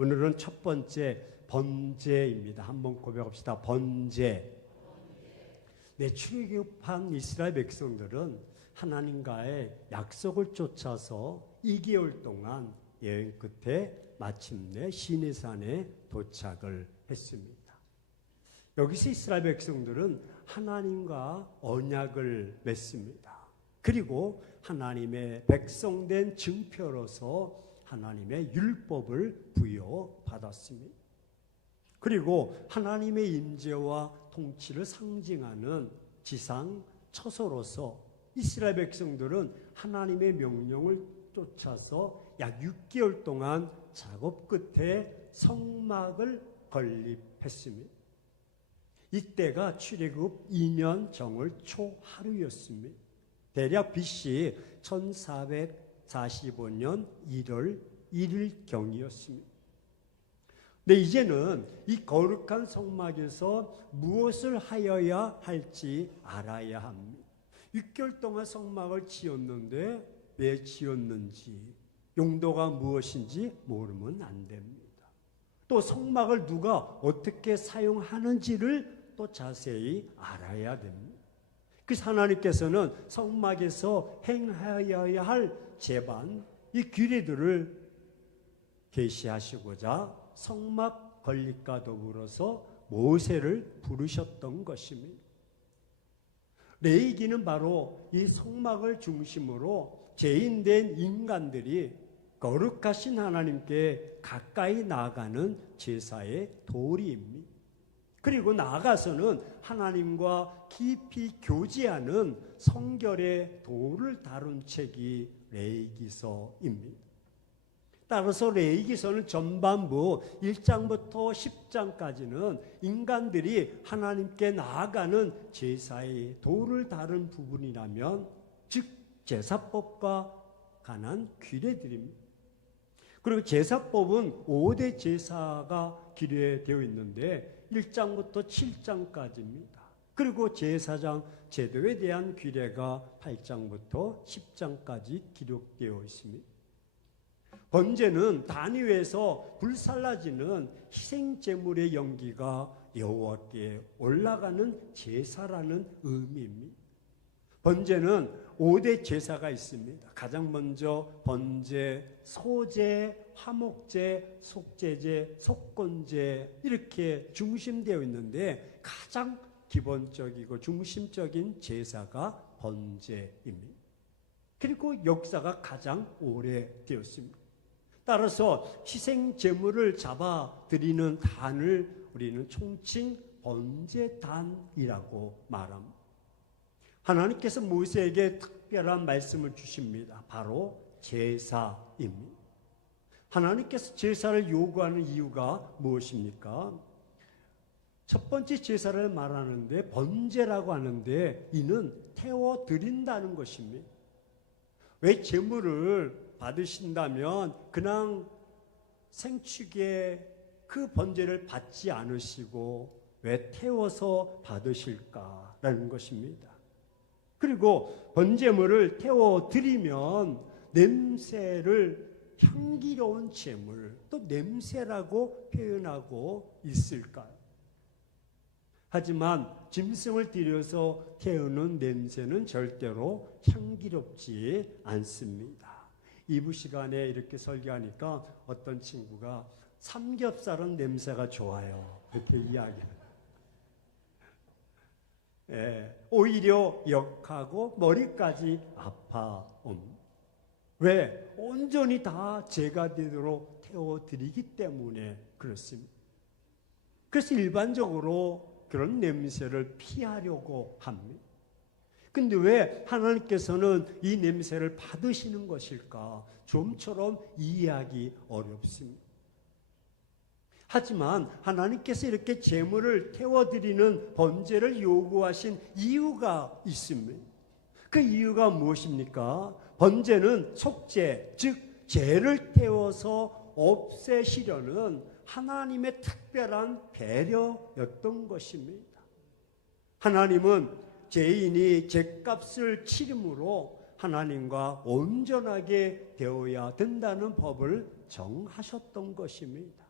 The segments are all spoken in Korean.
오늘은 첫 번째 번제입니다. 한번 고백합시다. 번제. 네, 출애굽한 이스라엘 백성들은 하나님과의 약속을 쫓아서 2개월 동안 여행 끝에 마침내 시내산에 도착을 했습니다. 여기서 이스라엘 백성들은 하나님과 언약을 맺습니다. 그리고 하나님의 백성된 증표로서 하나님의 율법을 부여받았습니다. 그리고 하나님의 임재와 통치를 상징하는 지상 처소로서 이스라엘 백성들은 하나님의 명령을 쫓아서 약 6개월 동안 작업 끝에 성막을 건립했습니다. 이때가 출애굽 2년 정월 초하루였습니다. 대략 BC 1445년 1월 1일경이었습니다. 근데 이제는 이 거룩한 성막에서 무엇을 하여야 할지 알아야 합니다. 6개월 동안 성막을 지었는데 왜 지었는지, 용도가 무엇인지 모르면 안 됩니다. 또 성막을 누가 어떻게 사용하는지를 또 자세히 알아야 됩니다. 그래서 하나님께서는 성막에서 행하여야 할 제반, 이 규례들을 계시하시고자 성막 건립과 더불어서 모세를 부르셨던 것입니다. 레위기는 바로 이 성막을 중심으로 죄인된 인간들이 거룩하신 하나님께 가까이 나아가는 제사의 도리입니다. 그리고 나아가서는 하나님과 깊이 교제하는 성결의 도를 다룬 책이 레위기서입니다. 따라서 레위기서는 전반부 1장부터 10장까지는 인간들이 하나님께 나아가는 제사의 도를 다룬 부분이라면, 즉 제사법과 관한 규례들입니다. 그리고 제사법은 5대 제사가 기록되어 있는데 1장부터 7장까지입니다. 그리고 제사장 제도에 대한 규례가 8장부터 10장까지 기록되어 있습니다. 번제는 단위에서 불살라지는 희생제물의 연기가 여호와께 올라가는 제사라는 의미입니다. 번제는 5대 제사가 있습니다. 가장 먼저 번제, 소제, 화목제, 속죄제, 속건제 이렇게 중심되어 있는데 가장 기본적이고 중심적인 제사가 번제입니다. 그리고 역사가 가장 오래되었습니다. 따라서 희생 제물을 잡아 드리는 단을 우리는 총칭 번제단이라고 말합니다. 하나님께서 모세에게 특별한 말씀을 주십니다. 바로 제사입니다. 하나님께서 제사를 요구하는 이유가 무엇입니까? 첫 번째 제사를 말하는데 번제라고 하는데 이는 태워 드린다는 것입니다. 왜 제물을 받으신다면 그냥 생축에 그 번제를 받지 않으시고 왜 태워서 받으실까라는 것입니다. 그리고 번제물을 태워 드리면 냄새를 향기로운 제물, 또 냄새라고 표현하고 있을까요? 하지만 짐승을 들여서 태우는 냄새는 절대로 향기롭지 않습니다. 2부 시간에 이렇게 설교하니까 어떤 친구가 삼겹살은 냄새가 좋아요, 그렇게 이야기해요. 오히려 역하고 머리까지 아파옴. 왜? 온전히 다 제가 되도록 태워드리기 때문에 그렇습니다. 그래서 일반적으로 그런 냄새를 피하려고 합니다. 근데 왜 하나님께서는 이 냄새를 받으시는 것일까? 좀처럼 이해하기 어렵습니다. 하지만 하나님께서 이렇게 제물을 태워드리는 번제를 요구하신 이유가 있습니다. 그 이유가 무엇입니까? 번제는 속죄, 즉 죄를 태워서 없애시려는 하나님의 특별한 배려였던 것입니다. 하나님은 죄인이 죄값을 치름으로 하나님과 온전하게 되어야 된다는 법을 정하셨던 것입니다.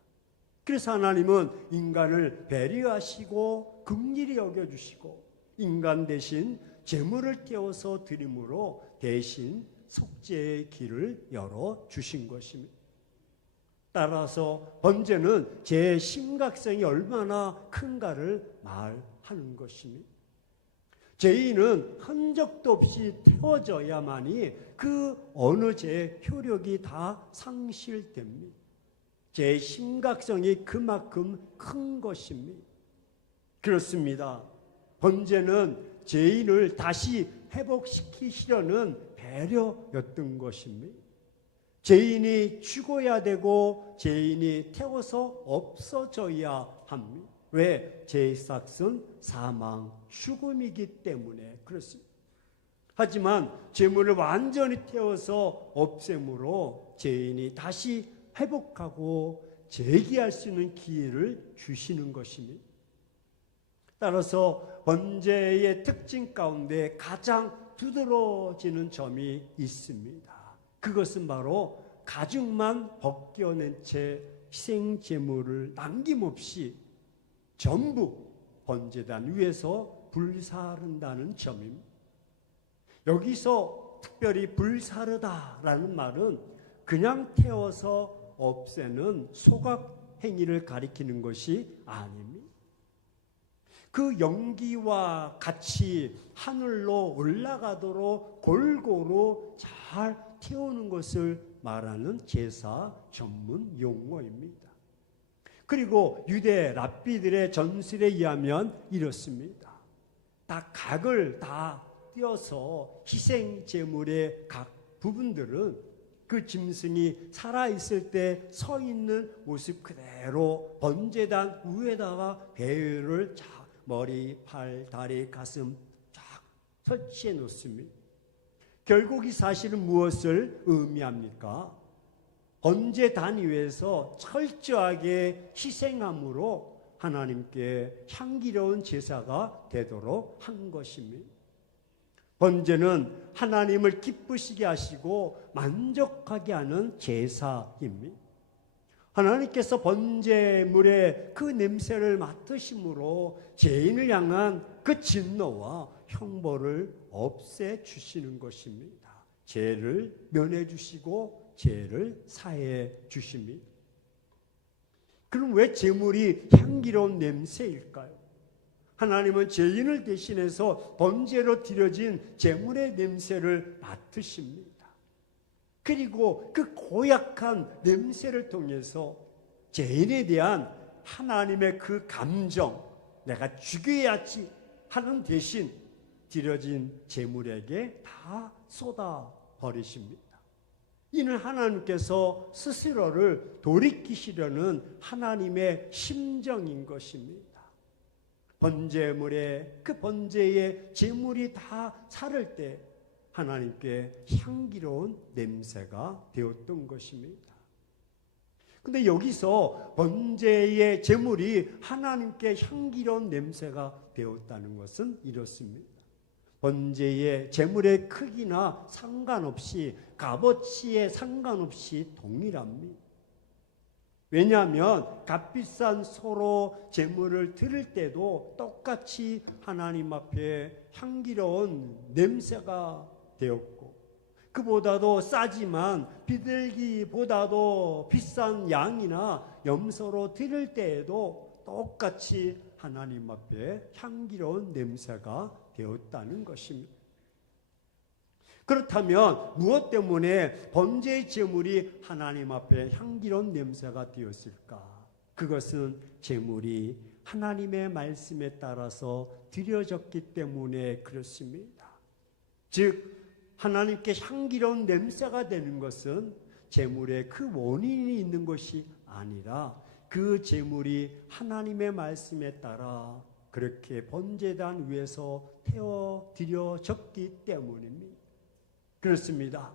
그래서 하나님은 인간을 배려하시고 긍휼히 여겨주시고 인간 대신 제물을 떼어서 드림으로 대신 속죄의 길을 열어주신 것입니다. 따라서 번제는 제 심각성이 얼마나 큰가를 말하는 것입니다. 죄인은 흔적도 없이 태워져야만이 그 어느 죄의 효력이 다 상실됩니다. 죄의 심각성이 그만큼 큰 것입니다. 그렇습니다. 번제는 죄인을 다시 회복시키시려는 배려였던 것입니다. 죄인이 죽어야 되고 죄인이 태워서 없어져야 합니다. 왜? 죄의 삭은 사망, 죽음이기 때문에 그렇습니다. 하지만 죄물을 완전히 태워서 없앰으로 죄인이 다시 회복하고 재기할 수 있는 기회를 주시는 것입니다. 따라서 번제의 특징 가운데 가장 두드러지는 점이 있습니다. 그것은 바로 가죽만 벗겨낸 채 희생제물을 남김없이 전부 번제단 위에서 불사른다는 점입니다. 여기서 특별히 불사르다라는 말은 그냥 태워서 없애는 소각 행위를 가리키는 것이 아닙니다. 그 연기와 같이 하늘로 올라가도록 골고루 잘 태우는 것을 말하는 제사 전문 용어입니다. 그리고 유대 랍비들의 전술에 의하면 이렇습니다. 다 각을 다 띄어서 희생 제물의 각 부분들은 그 짐승이 살아있을 때 서 있는 모습 그대로 번제단 위에다가 배를 머리, 팔, 다리, 가슴 쫙 설치해 놓습니다. 결국 이 사실은 무엇을 의미합니까? 번제단 위에서 철저하게 희생함으로 하나님께 향기로운 제사가 되도록 한 것입니다. 번제는 하나님을 기쁘시게 하시고 만족하게 하는 제사입니다. 하나님께서 번제물의 그 냄새를 맡으심으로 죄인을 향한 그 진노와 형벌을 없애 주시는 것입니다. 죄를 면해 주시고 죄를 사해 주십니다. 그럼 왜 제물이 향기로운 냄새일까요? 하나님은 죄인을 대신해서 번제로 드려진 제물의 냄새를 맡으십니다. 그리고 그 고약한 냄새를 통해서 죄인에 대한 하나님의 그 감정, 내가 죽여야지 하는 대신 드려진 제물에게 다 쏟아 버리십니다. 이는 하나님께서 스스로를 돌이키시려는 하나님의 심정인 것입니다. 번제물에 그 번제의 제물이 다 차를 때 하나님께 향기로운 냄새가 되었던 것입니다. 근데 여기서 번제의 제물이 하나님께 향기로운 냄새가 되었다는 것은 이렇습니다. 번제의 제물의 크기나 상관없이 값어치에 상관없이 동일합니다. 왜냐하면 값비싼 소로 제물을 드릴 때도 똑같이 하나님 앞에 향기로운 냄새가 되었고, 그보다도 싸지만 비둘기보다도 비싼 양이나 염소로 드릴 때에도 똑같이 하나님 앞에 향기로운 냄새가 되었다는 것입니다. 그렇다면 무엇 때문에 번제의 제물이 하나님 앞에 향기로운 냄새가 되었을까? 그것은 제물이 하나님의 말씀에 따라서 드려졌기 때문에 그렇습니다. 즉 하나님께 향기로운 냄새가 되는 것은 제물에 그 원인이 있는 것이 아니라 그 제물이 하나님의 말씀에 따라 그렇게 번제단 위에서 태워 드려졌기 때문입니다. 그렇습니다.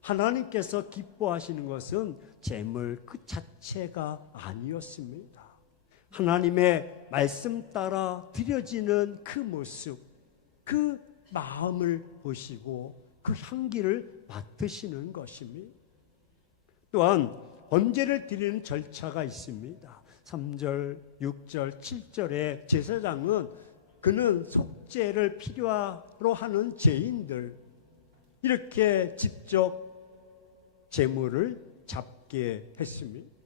하나님께서 기뻐하시는 것은 제물 그 자체가 아니었습니다. 하나님의 말씀 따라 드려지는 그 모습, 그 마음을 보시고 그 향기를 맡으시는 것입니다. 또한 번제를 드리는 절차가 있습니다. 3절, 6절, 7절에 제사장은 그는 속죄를 필요로 하는 죄인들 이렇게 직접 제물을 잡게 했습니다.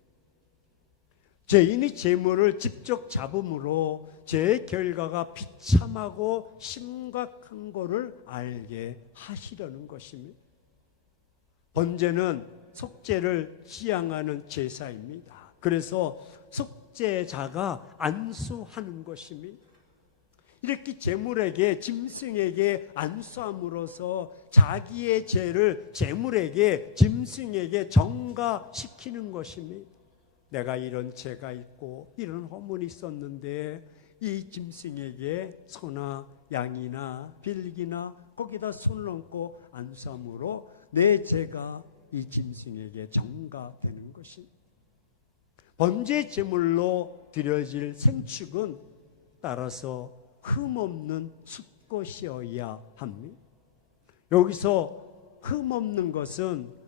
죄인이 제물을 직접 잡음으로 죄의 결과가 비참하고 심각한 것을 알게 하시려는 것입니다. 번제는 속죄를 지향하는 제사입니다. 그래서 속죄자가 안수하는 것입니다. 이렇게 제물에게, 짐승에게 안수함으로써 자기의 죄를 제물에게, 짐승에게 전가시키는 것입니다. 내가 이런 죄가 있고 이런 허물이 있었는데 이 짐승에게 소나 양이나 빌기나 거기다 손을 얹고 안수함으로 내 죄가 이 짐승에게 전가되는 것입니다. 번제 제물로 드려질 생축은 따라서 흠없는 숫것이어야 합니다. 여기서 흠없는 것은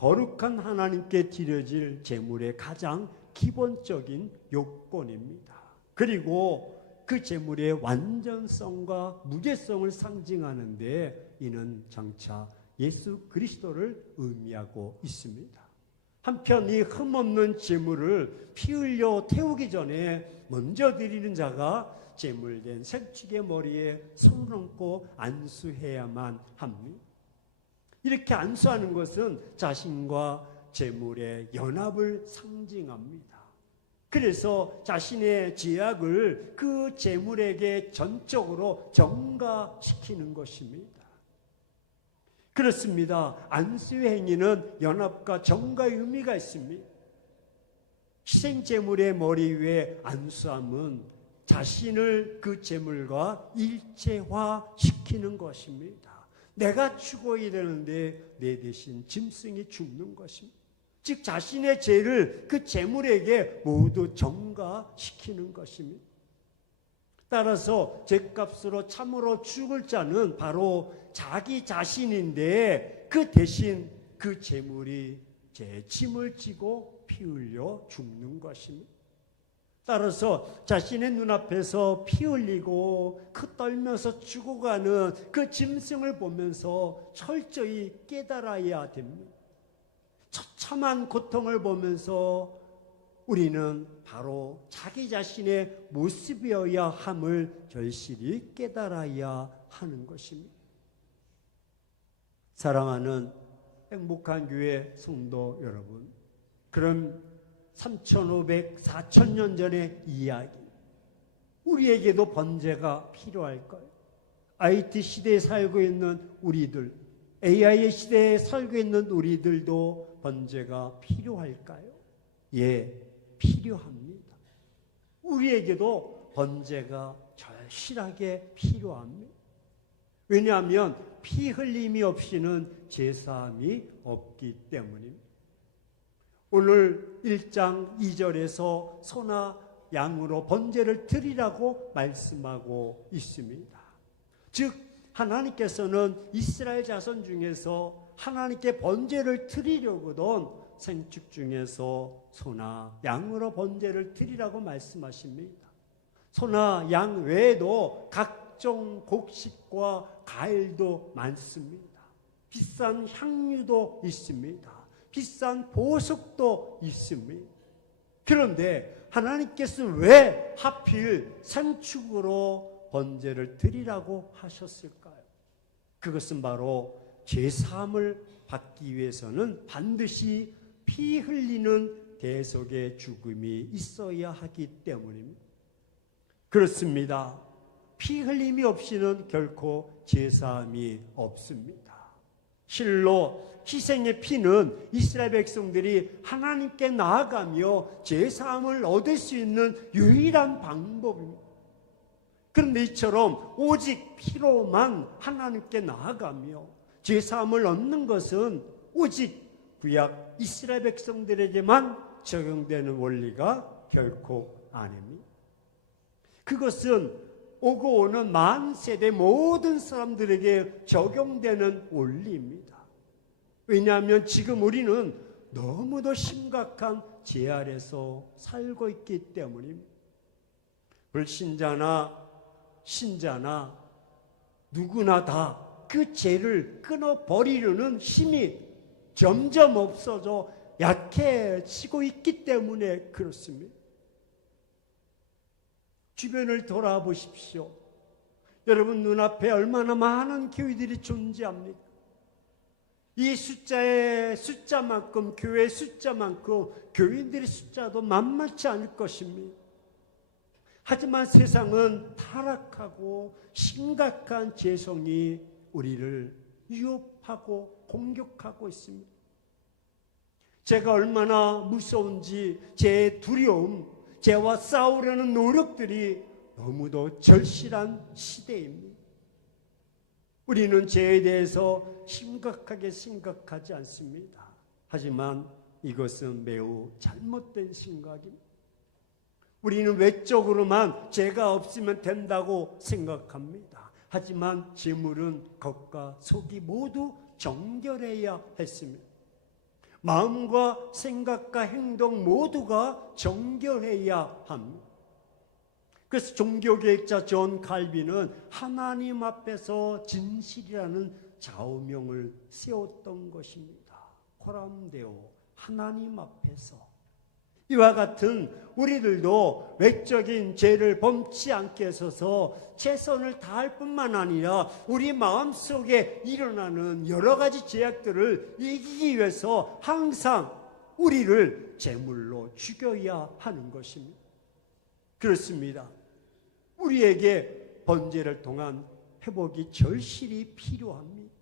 거룩한 하나님께 드려질 제물의 가장 기본적인 요건입니다. 그리고 그 제물의 완전성과 무죄성을 상징하는데 이는 장차 예수 그리스도를 의미하고 있습니다. 한편 이 흠없는 제물을 피 흘려 태우기 전에 먼저 드리는 자가 제물된 생축의 머리에 손을 얹고 안수해야만 합니다. 이렇게 안수하는 것은 자신과 제물의 연합을 상징합니다. 그래서 자신의 죄악을 그 제물에게 전적으로 전가시키는 것입니다. 그렇습니다. 안수의 행위는 연합과 전가의 의미가 있습니다. 희생제물의 머리 위에 안수함은 자신을 그 제물과 일체화시키는 것입니다. 내가 죽어야 되는데 내 대신 짐승이 죽는 것입니다. 즉 자신의 죄를 그 제물에게 모두 전가시키는 것입니다. 따라서 죄값으로 참으로 죽을 자는 바로 자기 자신인데 그 대신 그 제물이 제 짐을 지고 피 흘려 죽는 것입니다. 따라서 자신의 눈앞에서 피 흘리고 떨면서 죽어가는 그 짐승을 보면서 철저히 깨달아야 됩니다. 처참한 고통을 보면서 우리는 바로 자기 자신의 모습이어야 함을 절실히 깨달아야 하는 것입니다. 사랑하는 행복한 교회 성도 여러분, 그럼 3,500, 4,000년 전의 이야기, 우리에게도 번제가 필요할까요? IT 시대에 살고 있는 우리들, AI 시대에 살고 있는 우리들도 번제가 필요할까요? 예, 필요합니다. 우리에게도 번제가 절실하게 필요합니다. 왜냐하면 피 흘림이 없이는 제사함이 없기 때문입니다. 오늘 1장 2절에서 소나 양으로 번제를 드리라고 말씀하고 있습니다. 즉 하나님께서는 이스라엘 자손 중에서 하나님께 번제를 드리려거든 생축 중에서 소나 양으로 번제를 드리라고 말씀하십니다. 소나 양 외에도 각종 곡식과 과일도 많습니다. 비싼 향유도 있습니다. 비싼 보석도 있습니다. 그런데 하나님께서 왜 하필 생축으로 번제를 드리라고 하셨을까요? 그것은 바로 제사함을 받기 위해서는 반드시 피 흘리는 대속의 죽음이 있어야 하기 때문입니다. 그렇습니다. 피 흘림이 없이는 결코 제사함이 없습니다. 실로 희생의 피는 이스라엘 백성들이 하나님께 나아가며 제사함을 얻을 수 있는 유일한 방법입니다. 그런데 이처럼 오직 피로만 하나님께 나아가며 제사함을 얻는 것은 오직 구약 이스라엘 백성들에게만 적용되는 원리가 결코 아닙니다. 그것은 오고 오는 만 세대 모든 사람들에게 적용되는 원리입니다. 왜냐하면 지금 우리는 너무도 심각한 죄 아래서 살고 있기 때문입니다. 불신자나 신자나 누구나 다 그 죄를 끊어버리려는 힘이 점점 없어져 약해지고 있기 때문에 그렇습니다. 주변을 돌아보십시오. 여러분 눈앞에 얼마나 많은 교회들이 존재합니까? 이 숫자의 숫자만큼, 교회의 숫자만큼 교인들의 숫자도 만만치 않을 것입니다. 하지만 세상은 타락하고 심각한 죄성이 우리를 유혹하고 공격하고 있습니다. 죄가 얼마나 무서운지, 죄의 두려움, 죄와 싸우려는 노력들이 너무도 절실한 시대입니다. 우리는 죄에 대해서 심각하게 생각하지 않습니다. 하지만 이것은 매우 잘못된 생각입니다. 우리는 외적으로만 죄가 없으면 된다고 생각합니다. 하지만 재물은 겉과 속이 모두 정결해야 했습니다. 마음과 생각과 행동 모두가 정결해야 합니다. 그래서 종교개혁자 존 칼빈은 하나님 앞에서 진실이라는 좌우명을 세웠던 것입니다. 코람데오, 하나님 앞에서. 이와 같은 우리들도 외적인 죄를 범치 않게 해서서 최선을 다할 뿐만 아니라 우리 마음속에 일어나는 여러 가지 죄악들을 이기기 위해서 항상 우리를 제물로 죽여야 하는 것입니다. 그렇습니다. 우리에게 번제를 통한 회복이 절실히 필요합니다.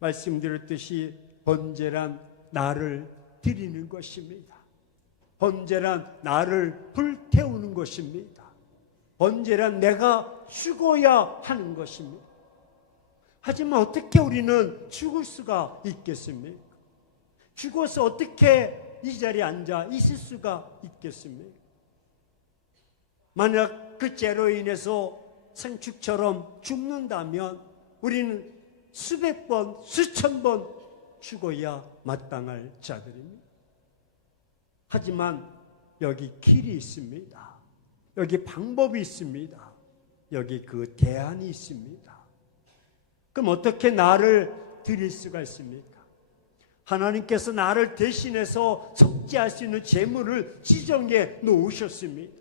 말씀드렸듯이 번제란 나를 드리는 것입니다. 번제란 나를 불태우는 것입니다. 번제란 내가 죽어야 하는 것입니다. 하지만 어떻게 우리는 죽을 수가 있겠습니까? 죽어서 어떻게 이 자리에 앉아 있을 수가 있겠습니까? 만약 그 죄로 인해서 생축처럼 죽는다면 우리는 수백 번, 수천 번 죽어야 마땅할 자들입니다. 하지만 여기 길이 있습니다. 여기 방법이 있습니다. 여기 그 대안이 있습니다. 그럼 어떻게 나를 드릴 수가 있습니까? 하나님께서 나를 대신해서 속죄할 수 있는 제물을 지정해 놓으셨습니다.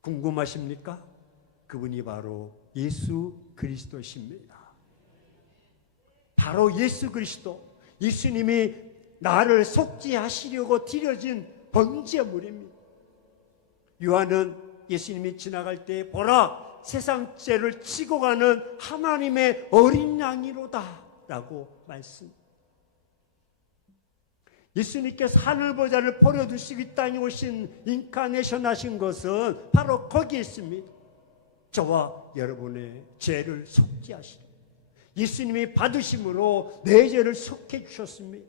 궁금하십니까? 그분이 바로 예수 그리스도십니다. 바로 예수 그리스도, 예수님이 나를 속죄하시려고 드려진 번제물입니다. 요한은 예수님이 지나갈 때 보라 세상 죄를 지고 가는 하나님의 어린 양이로다 라고 말씀. 예수님께서 하늘보좌를 버려두시고 이 땅에 오신 인카네이션 하신 것은 바로 거기에 있습니다. 저와 여러분의 죄를 속죄하시려 예수님이 받으심으로 내 죄를 속해 주셨습니다.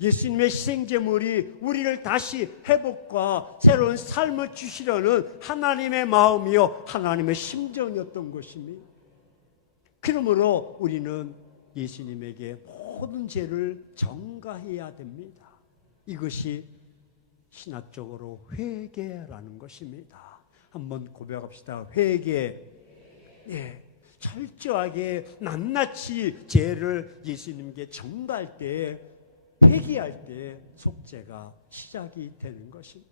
예수님의 희생제물이 우리를 다시 회복과 새로운 삶을 주시려는 하나님의 마음이요 하나님의 심정이었던 것입니다. 그러므로 우리는 예수님에게 모든 죄를 전가해야 됩니다. 이것이 신학적으로 회개라는 것입니다. 한번 고백합시다. 회개. 네. 철저하게 낱낱이 죄를 예수님께 전가할 때, 회개할 때 속죄가 시작이 되는 것입니다.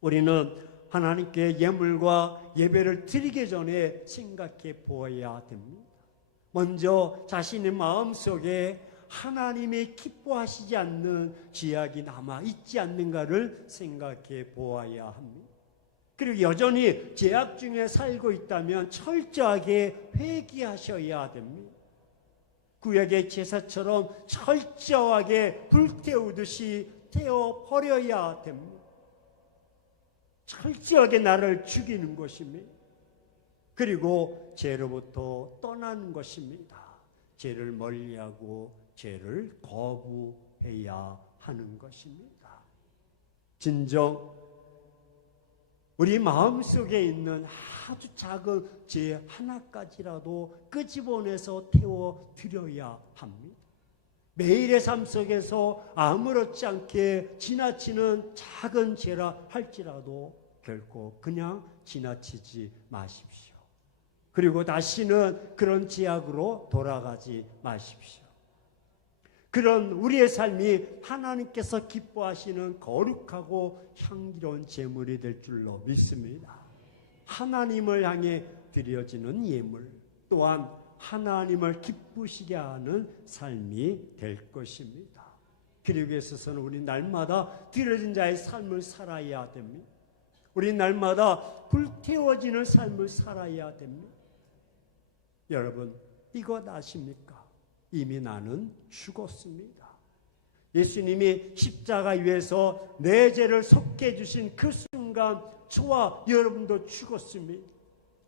우리는 하나님께 예물과 예배를 드리기 전에 생각해 보아야 됩니다. 먼저 자신의 마음속에 하나님이 기뻐하시지 않는 죄악이 남아 있지 않는가를 생각해 보아야 합니다. 그리고 여전히 죄악 중에 살고 있다면 철저하게 회개하셔야 됩니다. 구약의 제사처럼 철저하게 불태우듯이 태워버려야 됩니다. 철저하게 나를 죽이는 것입니다. 그리고 죄로부터 떠나는 것입니다. 죄를 멀리하고 죄를 거부해야 하는 것입니다. 진정 우리 마음속에 있는 아주 작은 죄 하나까지라도 끄집어내서 태워드려야 합니다. 매일의 삶 속에서 아무렇지 않게 지나치는 작은 죄라 할지라도 결코 그냥 지나치지 마십시오. 그리고 다시는 그런 죄악으로 돌아가지 마십시오. 그런 우리의 삶이 하나님께서 기뻐하시는 거룩하고 향기로운 제물이 될 줄로 믿습니다. 하나님을 향해 드려지는 예물 또한 하나님을 기쁘시게 하는 삶이 될 것입니다. 그러기 위해서는 우리 날마다 드려진 자의 삶을 살아야 됩니다. 우리 날마다 불태워지는 삶을 살아야 됩니다. 여러분, 이것 아십니까? 이미 나는 죽었습니다. 예수님이 십자가 위에서 내 죄를 속해 주신 그 순간 저와 여러분도 죽었습니다.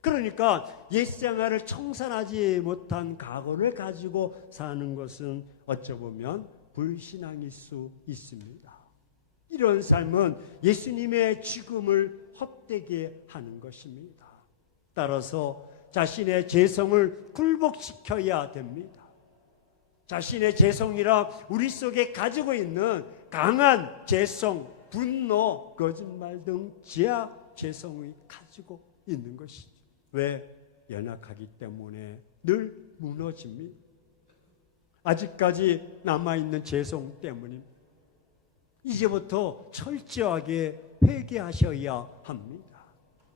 그러니까 옛생활을 청산하지 못한 각오를 가지고 사는 것은 어쩌보면 불신앙일 수 있습니다. 이런 삶은 예수님의 죽음을 헛되게 하는 것입니다. 따라서 자신의 죄성을 굴복시켜야 됩니다. 자신의 죄성이라 우리 속에 가지고 있는 강한 죄성, 분노, 거짓말 등 죄악 죄성이 가지고 있는 것이죠. 왜? 연약하기 때문에 늘 무너집니다. 아직까지 남아있는 죄성 때문입니다. 이제부터 철저하게 회개하셔야 합니다.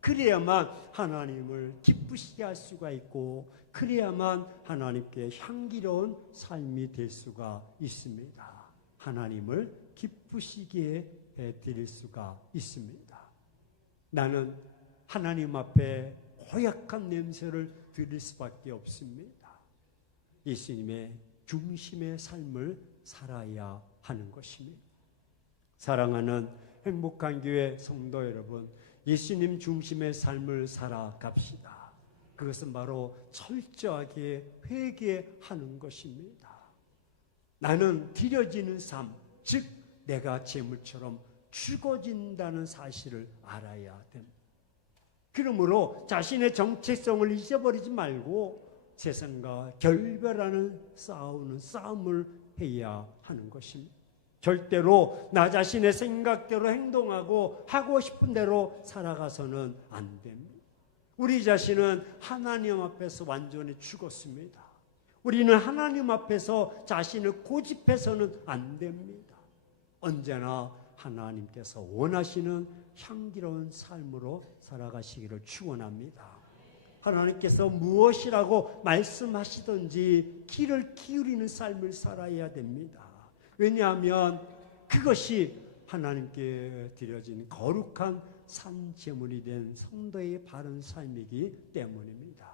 그래야만 하나님을 기쁘시게 할 수가 있고 그래야만 하나님께 향기로운 삶이 될 수가 있습니다. 하나님을 기쁘시게 해드릴 수가 있습니다. 나는 하나님 앞에 고약한 냄새를 드릴 수밖에 없습니다. 예수님의 중심의 삶을 살아야 하는 것입니다. 사랑하는 행복한 교회 성도 여러분, 예수님 중심의 삶을 살아갑시다. 그것은 바로 철저하게 회개하는 것입니다. 나는 드려지는 삶, 즉 내가 재물처럼 죽어진다는 사실을 알아야 됩니다. 그러므로 자신의 정체성을 잊어버리지 말고 세상과 결별하는 싸움을 해야 하는 것입니다. 절대로 나 자신의 생각대로 행동하고 하고 싶은 대로 살아가서는 안 됩니다. 우리 자신은 하나님 앞에서 완전히 죽었습니다. 우리는 하나님 앞에서 자신을 고집해서는 안 됩니다. 언제나 하나님께서 원하시는 향기로운 삶으로 살아가시기를 축원합니다. 하나님께서 무엇이라고 말씀하시든지 귀를 기울이는 삶을 살아야 됩니다. 왜냐하면 그것이 하나님께 드려진 거룩한 산제물이 된 성도의 바른 삶이기 때문입니다.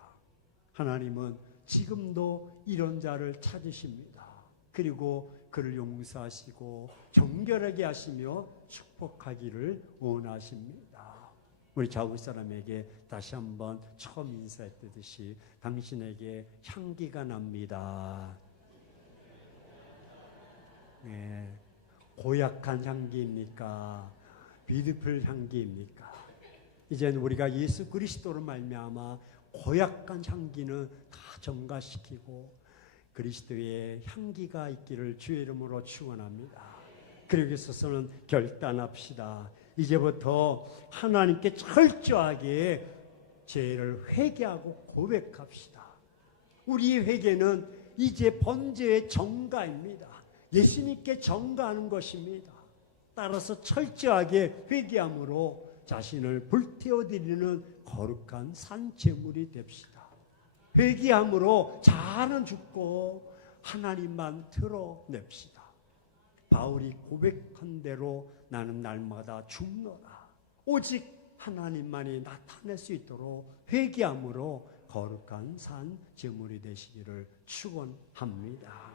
하나님은 지금도 이런 자를 찾으십니다. 그리고 그를 용서하시고 정결하게 하시며 축복하기를 원하십니다. 우리 좌우 사람에게 다시 한번 처음 인사했듯이 당신에게 향기가 납니다. 네, 고약한 향기입니까? 뷰티풀 향기입니까? 이제는 우리가 예수 그리스도로 말미암아 고약한 향기는 다 정화시키고 그리스도의 향기가 있기를 주의 이름으로 축원합니다. 그러기 위해서는 결단합시다. 이제부터 하나님께 철저하게 죄를 회개하고 고백합시다. 우리의 회개는 이제 번제의 정가입니다. 예수님께 정가하는 것입니다. 따라서 철저하게 회개함으로 자신을 불태워드리는 거룩한 산제물이 됩시다. 회개함으로 자아는 죽고 하나님만 드러냅시다. 바울이 고백한 대로 나는 날마다 죽노라. 오직 하나님만이 나타낼 수 있도록 회개함으로 거룩한 산제물이 되시기를 축원합니다.